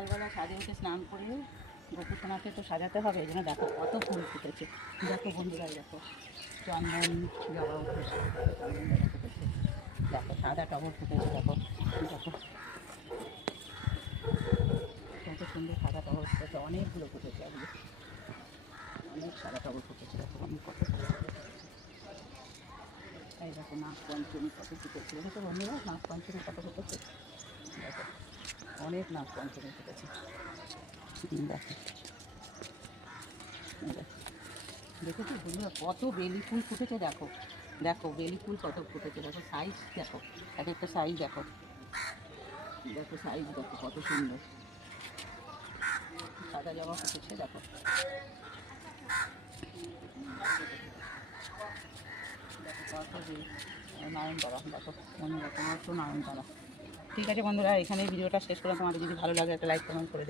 সকালবেলা সাজে উঠে স্নান করে গোপু সোনাকে তো সাজাতে হবে, এই জন্য দেখো কত ফুল ফুটেছে। দেখো বন্ধুরা, দেখো চন্দন জবা উঠেছে, চন্দন জবা ফুটেছে, দেখো সাদা টগর ফুটেছে, দেখো দেখো কত সুন্দর সাদা টগর ফুটেছে, অনেকগুলো ফুটেছে, আজকে অনেক সাদা টগর ফুটেছে, দেখো অনেক কত সাদা টগর ফুটেছে। এই দেখো নাগ পঞ্চমী কত ফুটেছে, দেখো বন্ধুরা নাগ পঞ্চমী কত ফুটেছে, দেখো অনেক নাগ পঞ্চমী ফুটেছে। দেখো দেখেছো বন্ধুরা কত বেলি ফুল ফুটেছে, দেখো দেখো বেলি ফুল কত ফুটেছে, দেখো সাইজ দেখো, এক একটা সাইজ দেখো, দেখো সাইজ দেখো কত সুন্দর। সাদা জবা ফুটেছে, দেখো দেখো কত নয়নতারা, দেখো অন্যরকম একটু নয়নতারা। ঠিক আছে বন্ধুরা, এখানেই ভিডিওটা শেষ করে, তোমাদের যদি ভালো লাগে একটা লাইক কমেন্ট করে দেবে।